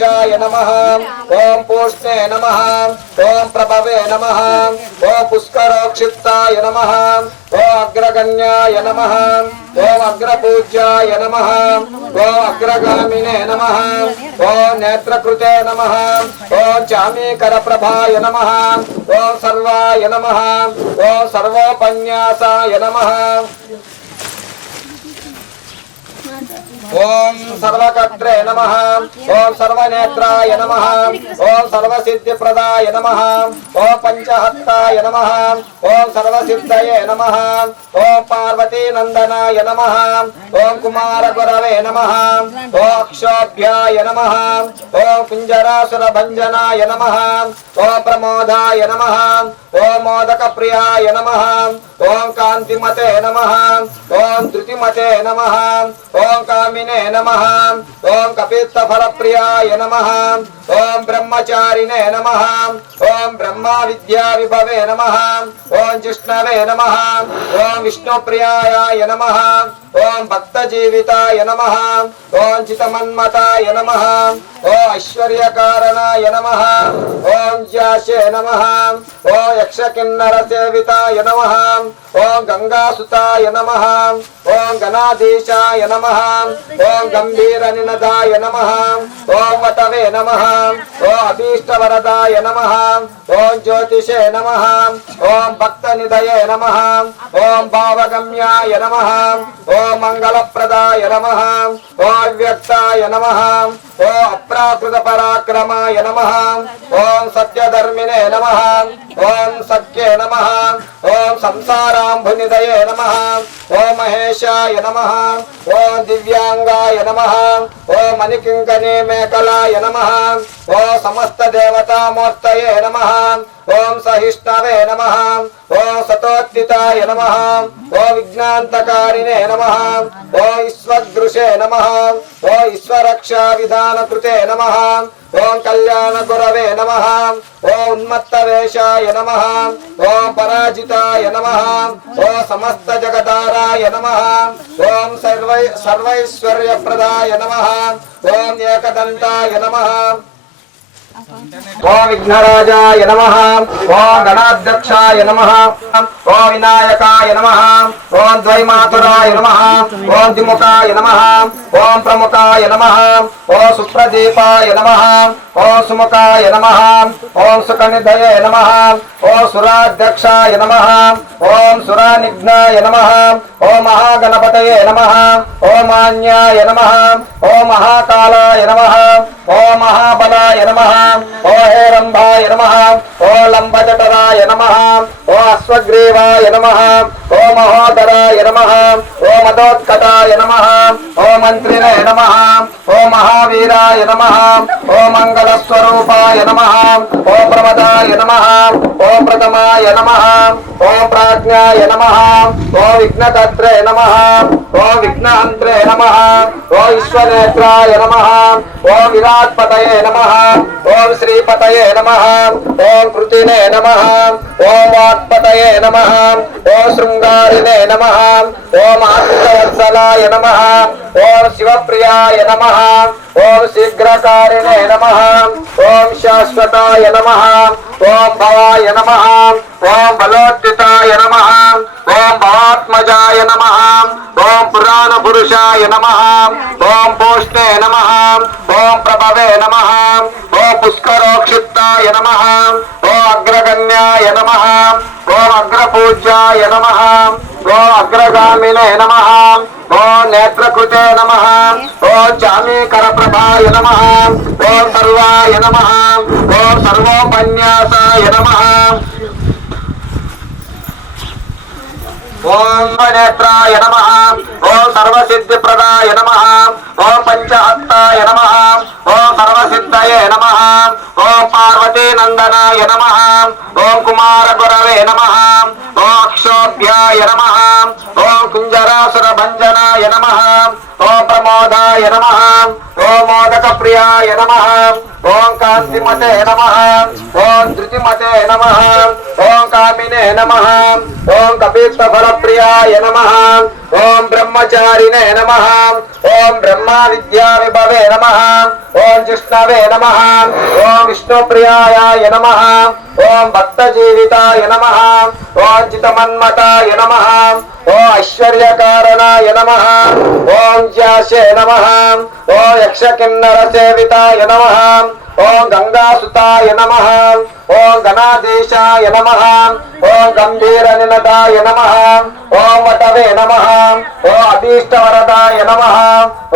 పురుషాయ నమ ఓం పూష్ణే నమ ఓం ప్రభవే నమ ఓం పుష్కరోక్షిప్తాయ నమ ఓం అగ్రగణ్యాయ నమ ఓం అగ్రపూజ్యాయ నమ ఓం అగ్రగామినే నమ ఓం నేత్రకృతే నమ ఓం చామీకర ప్రభాయ నమ ఓం సర్వాయ నమ ఓం సర్వోపన్యాసాయ నమ ఓం సర్వకర్త్రే నమ ఓం సర్వనేత్రాయ నమ ఓం సర్వసిద్ధిప్రదాయ నమ ఓం పంచహత్తాయ నమ ఓం సర్వసిద్ధయే నమ ఓం పార్వతీనందనాయ నమ ఓం కుమారగురవే నమ ఓం అక్షోభ్యాయ నమ ఓం కుంజరాసురభంజనాయ నమ ఓం ప్రమోదాయ నమ ఓం మోదక ప్రియాయ నమ ఓం కాంతిమతే నమ ఓం ధృతిమతే నమ ఓం కామి నమ ఓం కపిత్త ప్రియాయ నమ ఓం బ్రహ్మచారిణే నమ ఓం బ్రహ్మ విద్యా విభవే నమ ఓం జిష్ణవే నమ ఓం విష్ణుప్రియాయ నమ ఓం భక్త జీవితాయ నమ ఓం చితమన్మతాయ నమ ఓం ఐశ్వర్యకారణాయ నమ ఓం జాశే నమ ఓం యక్షకిన్నర సేవితాయ నమ ఓం గంగాసుతాయ నమ ఓం గంభీర నినదాయ నమ. ఓం వటవే నమ. ఓ అభీష్టవరదాయ నమ. ఓం జ్యోతిషే నమ. ఓం భక్త నిదయే నమ. ఓం భావగమ్యాయ నమ. ఓం మంగళప్రదాయ నమ. ఓ అవ్యక్తాయ నమ. ఓ అప్రాకృత పరాక్రమాయ నమ. ఓం సత్యధర్మినే నమ. ఓం సత్యే నమ. ఓం సంసారాంభునిదయే నమ. ఓం మహేశాయ నమ ఓం దివ్యాంగాయ నమ ఓ మణికింకనే మేకలాయ నమ ఓ సమస్త దేవతామూర్తయే నమ ఓం సహిష్ణవే నమ ఓం సతోత్థితాయ నమ ఓ విజ్ఞాంతకారిణే నమ ఓ ఈశ్వదృశే నమ ఓ ఈశ్వరక్షా విధానకృతే నమ ఓం కళ్యాణ గురవే నమ. ఓం ఉన్మత్త వేషాయ నమ. ఓం పరాజితాయ నమ. ఓ సమస్త జగదారాయ నమ. ఓం సర్వై సర్వైశ్వర్యప్రదాయ నమ. ఓం ఏకదంతాయ నమ. ఓం విఘ్నరాజాయ నమ. ఓం గణాధ్యక్షాయ నమ. ఓం వినాయకాయ నమ. ఓం ద్వైమాతురాయ నమ. ఓం ద్విముఖాయ నమ. ఓం ప్రముఖాయ నమ ఓ సుప్రదీపాయ నమ ఓ సుముఖాయ నమ ఓం సుఖనిధయే నమ ఓ సురాధ్యక్షాయ నమ ఓం సురానిఘ్నాయ నమ ఓ మహాగణపతయ నమ ఓ మాన్యాయ నమ ఓ మహాకాళాయ నమ ఓ మహాబలాయ నమ ఓ హేరంభాయ నమ ఓ లంబజటరాయ నమ ఓ అశ్వగ్రీవాయ నమ ఓ మహోదరాయ నమ ఓ మదోత్కటాయ నమ ఓ మంత్రినే నమ. ఓ మహావీరాయ నమ. ఓ మంగళస్వరూపాయ నమ. ఓ ప్రమదాయ నమ. ఓ ప్రథమాయ నమ. ఓ ప్రాజ్ఞాయ నమ. ఓ విఘ్నతత్రే నమ. ఓ విఘ్నహంత్రే నమ. ఓ విశ్వనేత్రాయ నమ. ఓ విరాట్పతయే నమ. ఓం శ్రీపతయే నమ. ఓం కృతినే నమ. ఓం వాక్పతయే నమ. ఓం శృంగారినే నమ. ఓం ఆశ్రితవత్సలాయ నమ. ఓం శివప్రియాయ నమ. ఓం శీఘ్రకారిణే నమ. ఓం శాశ్వతాయ నమ. ఓం భవాయ నమ. ఓం బలోత్తితాయ నమ. ఓం భవాత్మజాయ నమ. ఓం పురాణ పురుషాయ నమ. ఓం పోష్ణే నమ. ఓం ప్రభవే నమ. ఓం పుష్కరోక్షిప్తాయ నమ. అగ్రగణ్యాయ నమ. ఓం అగ్రపూజ్యాయ నమ. ఓం అగ్రగామినే నమ. ఓం నేత్రకృతే నమ. ఓం చామీకర ప్రభాయ నమ. ఓం సర్వాయ నమ. ఓం సర్వోపన్యాసాయ నమ. ఓం నేత్రాయ నమ. ఓం సర్వసిద్ధిప్రదాయ నమ. పార్వతీనందనాయ నమ. ఓం కుమార గురవే నమ. ఓం అక్షోభ్యాయ నమ. ఓం కుంజరాసుర భంజనాయ నమ. ఓం మోదక ప్రియాయ నమ. ఓం కాంతిమతే నమ. ఓం ధృతిమతే నమ. ఓం కామినే నమ. ఓం కపీత్త ప్రియాయ నమ. ఓం బ్రహ్మచారిణే నమ. ఓం బ్రహ్మా విద్యా విభవే నమ. ఓం జిష్ణవే నమ. ఓం విష్ణుప్రియాయ నమ. ఓం భక్త జీవితాయ నమ. ఓం చితమన్మతాయ నమ. ఓ ఐశ్వర్యకారణాయ నమ. ఓం జ్యాసే నమ. ఓ యక్ష సేవితాయ నమ. ఓం గంగాసుతాయ నమ ఓం గణాధీశాయ నమ ఓం గంభీర నినదాయ నమ ఓం వటవే నమ ఓం అభీష్టవరదాయ నమ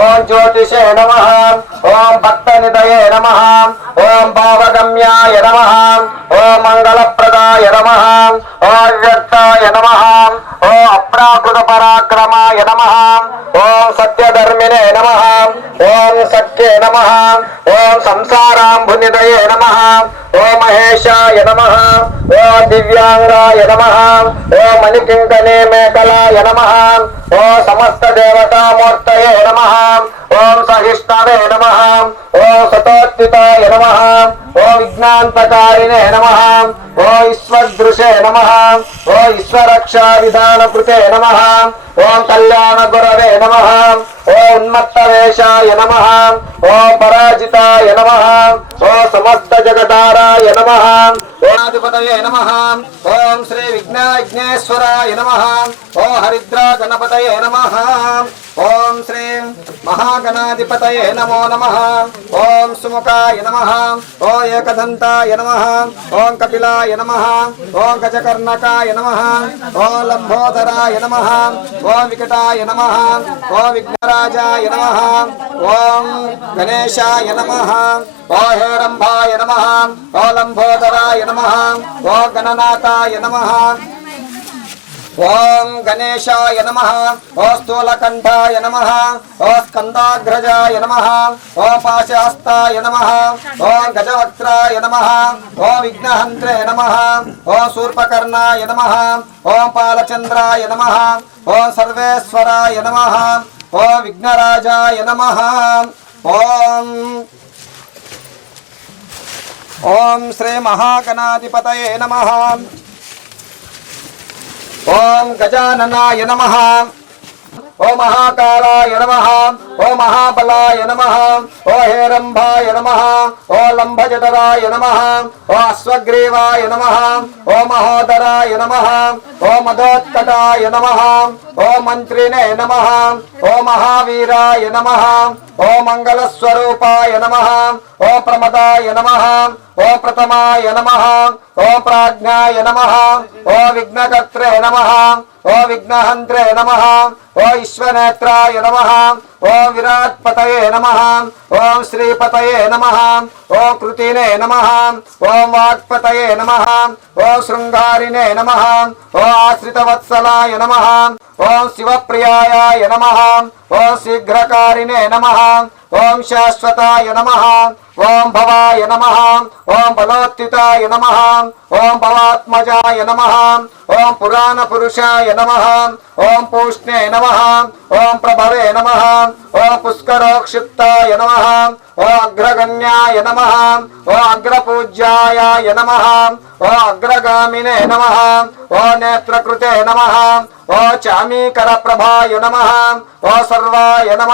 ఓం జ్యోతిషే నమ ఓం భక్త నిదయే నమ ఓం భావగమ్యాయ నమ ఓం మంగళప్రదాయ నమ ఓం వ్యర్థాయ నమ ఓం అప్రాకృత పరాక్రమాయ నమ ఓం సత్యధర్మినే నమ ఓం సత్యే నమ ఓం సంసారా సంసారాంబునిదయే నమ ఓ మహేశాయ నమ ఓ దివ్యాంగాయ నమ ఓ మణికింకనే మేకలాయ నమ ఓ సమస్త దేవతామూర్తయే నమ ఓం సహిష్ణవే నమ ఓం సతోత్తితాయ నమ ఓ విజ్ఞాంతకారిణే నమ ఓ ఈశ్వదృశే నమ ఓ ఈశ్వరక్షా విధాన కృతే నమ ఓం కళ్యాణ గురవే నమ ఓ ఉన్మత్తవేషాయ నమ ఓ పరాజితాయ నమ సమస్త జగదారాయ నమ. ఓనాధిపతయే నమ. ఓం శ్రీ విఘ్నవిఘ్నేశ్వరాయ నమ. ఓ హరిద్రా గణపతయే నమ. ఓం శ్రీ మహాగణాధిపతయే నమో నమ. ఓం సుముఖాయ నమ. ఓ ఏకదంతాయ నమ. ఓం కపిలాయ నమ. ఓం గజకర్ణకాయ నమ. ఓ లంబోదరాయ నమ. ఓ వికటాయ నమ. ఓ విఘ్నరాజాయ నమ. ఓం గణేశాయ నమ. ఓ హేరంభాయ నమ. ఓ లంబోదరాయ నమ ఓ గణనాథాయ నమ ఓం గణేశాయ నమ ఓ స్థూలకంఠాయ నమ ఓ స్కందాగ్రజాయ నమ ఓ పాశహస్తాయ నమ ఓ గజవక్త్రాయ నమ ఓ విఘ్నహంత్రే నమ ఓ శూర్పకర్ణాయ నమ ఓ పాలచంద్రాయ నమ ఓ సర్వేశ్వరాయ నమ ఓ విఘ్నరాజాయ నమ ఓం ఓం శ్రీ మహాగణాధిపతయే నమ ఓం గజాననాయ నమ ఓ మహాకాలాయ నమ ఓ మహాబలాయ నమ ఓ హేరంభాయ నమ ఓ లంభజటరాయ నమ ఓ అశ్వగ్రీవాయ నమ ఓ మహోదరాయ నమ ఓ మదోత్కటాయ నమ ఓ మంత్రినే నమ ఓ మహావీరాయ నమ ఓ మంగళస్వరూపాయ నమ ఓ ప్రమదాయ నమ ఓ ప్రథమాయ నమ ఓ ప్రాజ్ఞాయ నమ ఓ విఘ్నకర్త్రే నమ ఓ విఘ్నహంత్రే నమ ఓ ఈశ్వనేత్రాయ నమ ఓ విరాట్పతయే నమ ఓం శ్రీపతయే నమ ఓ కృతినే నమ ఓం వాక్పతయే నమ ఓ శృంగారినే నమ ఓ ఆశ్రితవత్సలాయ నమ ఓం శివప్రియాయ నమ ఓం శీఘ్రకారిణే నమ ఓం శాశ్వతాయ నమ ఓం భవాయ నమ. ఓం బలోత్తితాయ నమ. ఓం భవాత్మజాయ నమ. ఓం పురాణ పురుషాయ నమ. ఓం పూష్ణే నమ. ఓం ప్రభవే నమ. ఓం పుష్కరోక్షిప్తాయ నమ. ఓ అగ్రగణ్యాయ నమ. ఓ అగ్రపూజ్యాయ నమ. ఓ అగ్రగామినే నమ. ఓ నేత్రకృతే నమ. ఓ చామీకర ప్రభాయ నమ. ఓ సర్వాయ నమ.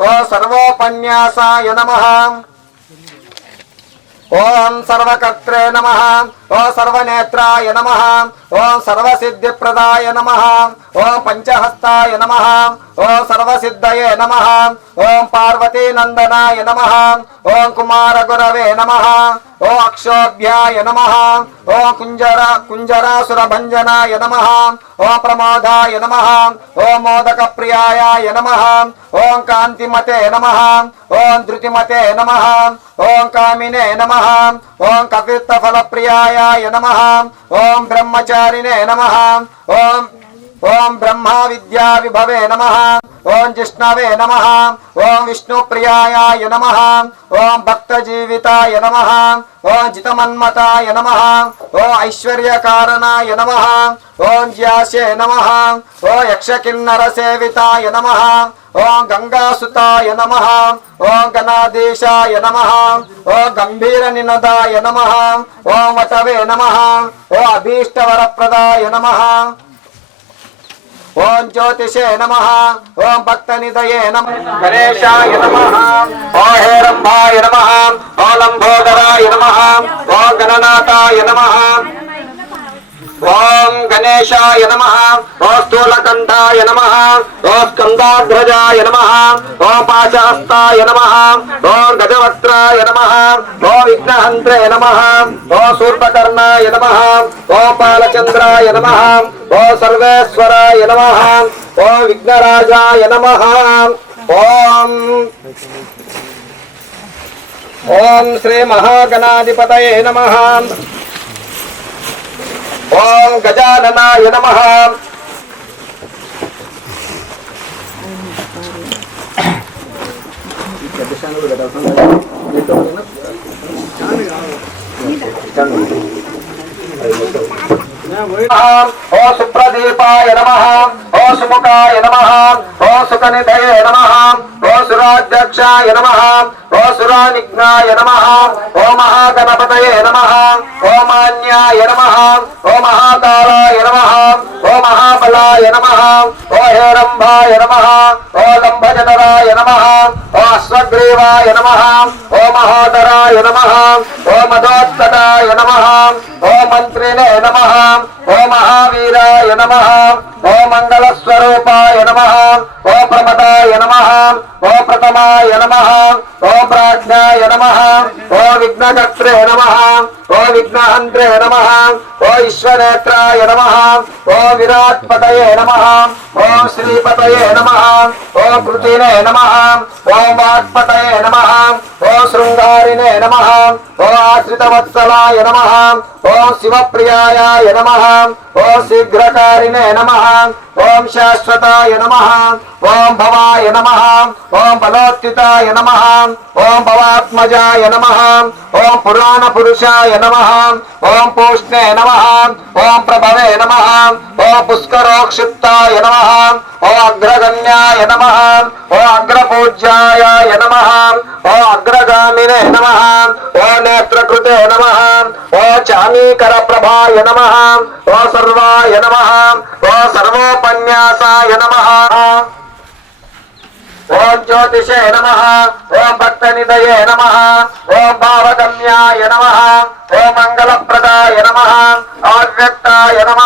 ఓ సర్వోపన్యాసాయ నమ. ఓం సర్వకర్త్రే నమ. ఓం సర్వనేత్రాయ నమ. ఓం సర్వసిద్ధిప్రదాయ నమ. ఓం పంచహస్తాయ నమ. ఓం సర్వసిద్ధయే నమ. ఓం పార్వతీనందనాయ నమ. ఓం కుమారగురవే నమ. ఓ అక్షోభ్యాయ నమ. ఓ కుంజర కుంజరాసురభంజనాయ నమ. ఓ ప్రమోదాయ నమ. ఓ మోదక ప్రియాయ నమ. ఓం కాంతిమతే నమ. ఓం ధృతిమతే నమ. ఓం కామినే నమ. ఓం కవిత్త ఫల ప్రియాయ నమ. ఓం బ్రహ్మచారిణే నమ. ఓం ఓం బ్రహ్మ విద్యా విభవే నమ ఓం జిష్ణవే నమ ఓం విష్ణుప్రియాయ నమ ఓం భక్త జీవితాయ నమ ఓం జితమన్మతాయ నమ ఓం ఐశ్వర్యకారణాయ నమ ఓం జ్యాసే నమ ఓ యక్షకిన్నర సేవితాయ నమ ఓం గంగాసుతాయ నమ ఓం గణాధీశాయ నమ ఓ గంభీర నినదాయ నమ ఓం వటవే నమ ఓ అభీష్టవరప్రదాయ నమ ఓం జ్యోతిషే నమ. ఓం భక్త నిధయే నమ. గణేశాయ నమ. ఓ హేరంభాయ నమ. ఓ లంబోదరాయ నమ. ఓ గణనాథాయ నమ. ఓం గణేశాయ నమ ఓ స్థూలకంఠాయ నమ ఓ స్కందాగ్రజాయ నమ ఓ పాశహస్తాయ నమ ఓ గజవక్త్రాయ నమ ఓ విఘ్నహంత్రే నమ ఓ శూర్పకర్ణాయ నమ ఓ పాలచంద్రాయ నమ ఓ సర్వేశ్వరాయ నమ ఓ విఘ్నరాజాయ నమ ఓం ఓం శ్రీ మహాగణాధిపతయే నమ ఓం గజాననాయ నమ. ఓ సుప్రదీపాయ నమ ఓ సుముఖాయ నమ ఓ సుఖనిధయే నమ ఓ సురాధ్యక్షాయ నమ. ఓ నమ. ఓ మహాగణపతయే నమ. ఓ మాన్యాయ నమ. ఓ మహాకాలాయ నమ. ఓ మహాబలాయ నమ. ఓ హేరంభాయ నమ. ఓ లంభజనరాయ నమ. ఓ అశ్వగ్రీవాయ నమ. ఓ మహోదరాయ నమ. ఓ మధోత్తరాయ నమ. ఓ మంత్రినే నమ. ఓ మహావీరాయ నమ ఓ మంగళస్వరూపాయ నమ ఓ ప్రమదాయ నమ ఓ ప్రథమాయ నమ ఓ ప్రాజ్ఞాయ నమ ఓ విఘ్నకర్త్రే నమ ఓ విఘ్నహంత్రే నమ ఓ ఈశ్వరేత్రాయ నమ ఓ విరాట్పతయే నమ ఓ శ్రీపతయే నమ ఓ కృతినే నమ ఓ వాక్పతయే నమ ఓ ఓం శృంగారిణే నమ. ఓ ఆశ్రితవత్సలాయ నమ. ఓం శివప్రియాయ నమ. ఓం శీఘ్రకారిణే నమ. ఓం శాశ్వతాయ నమ. ఓం భవాయ నమ. ఓం బలోత్తితాయ నమ. ఓం భవాత్మజాయ నమ. ఓం పురాణ పురుషాయ నమ. ఓం పూష్ణే నమ. ఓం ప్రభవే నమ. ఓం పుష్కరోక్షిప్తాయ నమ. ఓ అగ్రగణ్యాయ నమ. ఓ అగ్రపూజ్యాయ నమ. ఓ అగ్రగామినే నమ. ఓ నేత్రకృ నమ ప్రభాయ నమ ఓ సర్వాయ నమ ఓ సర్వోపన్యాసాయ నమ ఓం జ్యోతిషే నమ ఓం భక్త నిదయే నమ ఓం భావగమ్యాయ నమ ఓ మంగళప్రదాయ నమ అవ్యక్తాయ నమ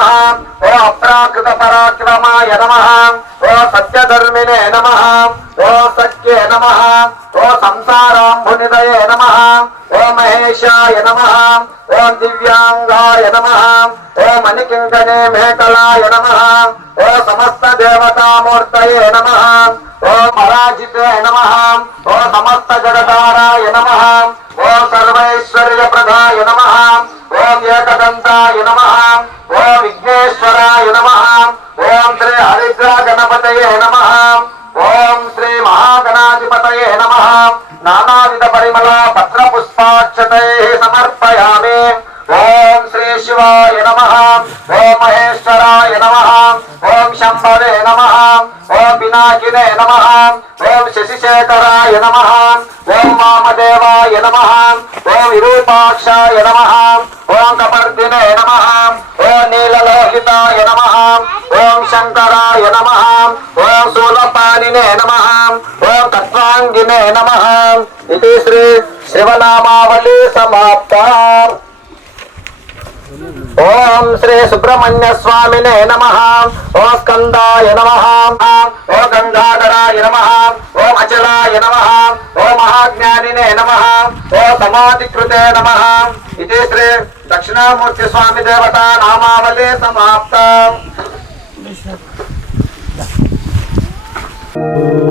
ఓ అప్రాకృత పరాక్రమాయ నమ ఓ సత్యధర్మినే నమ ఓ సత్యే నమ ఓ సంసారాంభునిదయే నమ. ఓ మహేశాయ నమ. ఓం దివ్యాంగాయ నమ. ఓ మణికింకణే మేకలాయ నమ. ఓ సమస్త దేవతామూర్తయే నమ. ఓ పరాజితే నమ. ఓ సమస్త జగతారాయ నమ. ఓ సర్వైశ్వర్య ప్రధాయ నమ. ఓం ఏకదంతాయ నమ. ఓ విఘ్నేశ్వరాయ నమ. ఓం శ్రీ హరిద్రా గణపతయే నమ. ఓం శ్రీ మహాగణాధిపతయే నమ నానావిధ పరిమళ పత్ర పుష్పాక్షతై సమర్పయామి ఓం శ్రీ శివాయ నమ ఓం మహేశ్వరాయ నమ ఓం శంభవే నమ ఓం పినాకినే నమ ఓం శశిశేఖరాయ నమ ఓం వామదేవాయ నమ ఓం విరూపాక్షాయ నమ ఓం కపర్దినే నమ ఓం నీలలోహితాయ నమ ఓం శంకరాయ నమ ఓం శూలపాణినే నమ. ఓం తత్వాంగినే నమ. ఇది శ్రీ శివనామావళి సమాప్త. ఓం శ్రీ సుబ్రహ్మణ్య స్వామినే నమ. ఓ స్కందాయ నమ. ఓ గంగాధరాయ నమ. ఓం అచలాయ నమ. ఓ మహాజ్ఞానినే నమ. ఓ సమాధికృతే నమ. ఇది శ్రీ దక్షిణామూర్తి స్వామి దేవత నామావళి సమాప్త. Thank you.